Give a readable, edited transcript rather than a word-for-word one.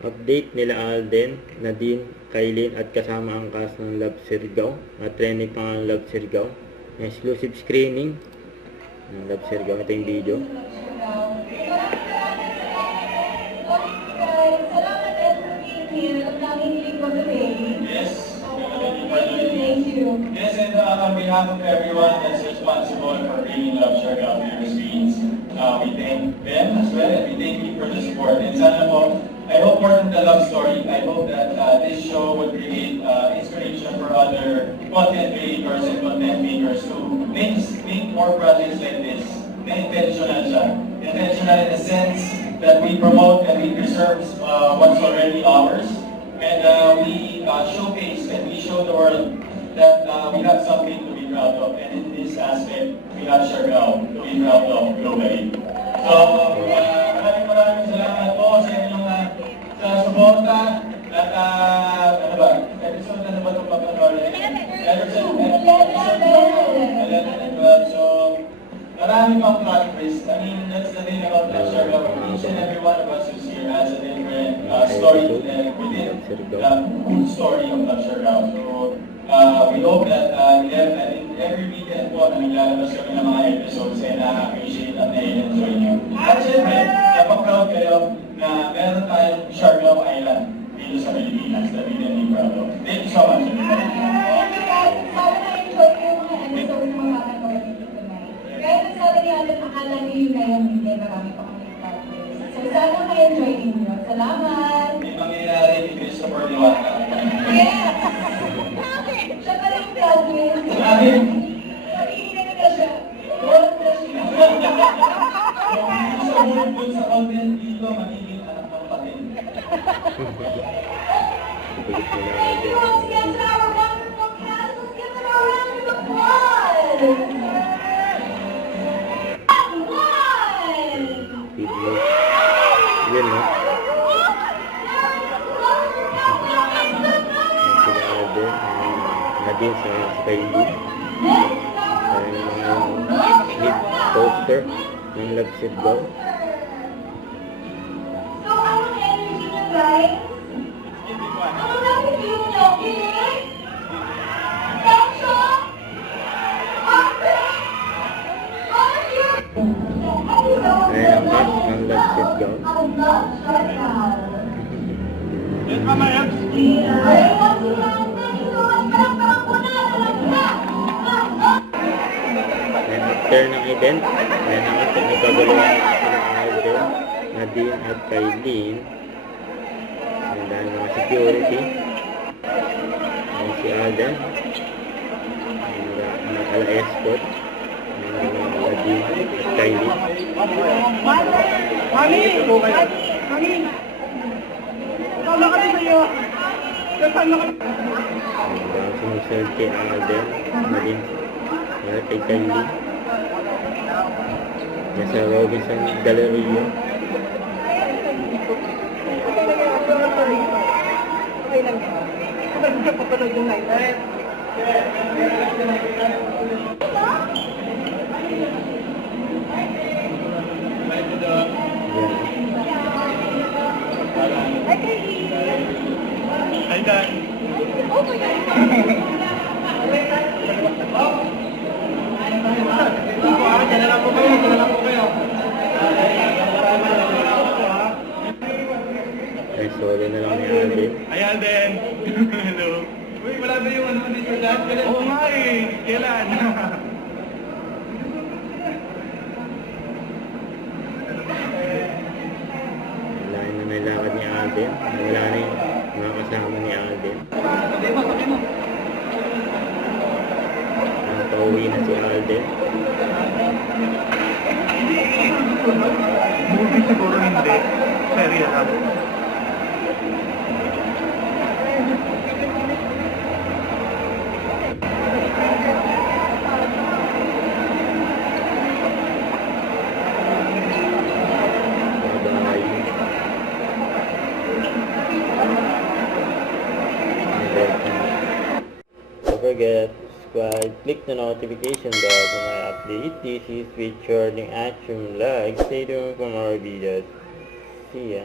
Update nila Alden, Nadine, Kailin at kasama ang cast ng Love Surgaw. At trending pa ang Love Surgaw. Exclusive screening ng Love Surgaw. Ito yung video. Yes, and on behalf of everyone that's responsible for bringing Love Surgaw to your screens, we thank them as well, and we thank you for the support. And sana po, I hope more than the love story, I hope that this show would create inspiration for other content creators and content makers to make more projects like this. Na-intentional siya. Intentional in the sense that we promote and we preserve what's already ours. And we showcase and we show the world that we have something to be proud of. And in this aspect, we have Surgaw to be proud of globally. So, maraming salamat po sa inyong sa suporta at ano ba? Episode na ba itong papanorin? Episode 11 and 12. So, marami pang plot twist. I mean, that's the thing about Love Surgaw. Each and every one of us is here has a different story within the full story of Love Surgaw. So, we hope that every weekend po na naglalabas kami ng mga episodes ay na-appreciate at na-enjoy nyo. At syempre, napag-proud kayo na meron tayong Surgaw Island dito sa Pilipinas that we can be proud of. Thank you so much. Thank you guys. Sana na-enjoy ko yung mga episodes mo makakanood dito tonight. Kaya nagsabi niya, akala niyo yun na yung hindi, marami pa kami practice. So sana ma-enjoy ninyo. Salamat! May mangyayari ni Christopher Liwata. Yes! Siya pala yung practice. Sabi? Pag-iinan na siya. Gold na siya. Kung sa content dito, magiging anak ng patin. Thank you once again to our wonderful cast. Let's give them a round of applause! Video. Yan, no? Sila Alden, Nadine sa Kailin. Hit poster ng Love Surgaw. So, anong energy niyo, guys? Ano natin yung okay? Tension? Heartbreak? Ayan ang cast ng Love Surgaw. Yes, Mama Eps. Ayan, after ng event, ayan ang nagkagalawan sila Alden, Nadine at Kailin. Ayan dahil mga security. Ayan si Alden. Ayan naka-escort. Nadine at Kailin. Mami! Mami! Kasama kami sa'yo! Kasama kami! Ayan dahil sumusunod kay Alden, Nadine. Ayan kay Kailin. Ayan sa Robinson Galleria. Okay lang yan. Kapag hindi papanood yung night. Hi, Dan. Ay, sorry na lang ni Alden. Hi, Alden. Hello. Uy, wala ba yung ano ni Sir Dan? Oo nga eh. Kailan? Wala na may lakad ni Alden. Wala na yung mga kasama ni Alden. Pauwi na si Alden. Movie siguro hindi. Serye lang. Don't forget, subscribe, click the notification bell for my update. This is featuring Action Vlog. Stay tuned for more videos. See ya.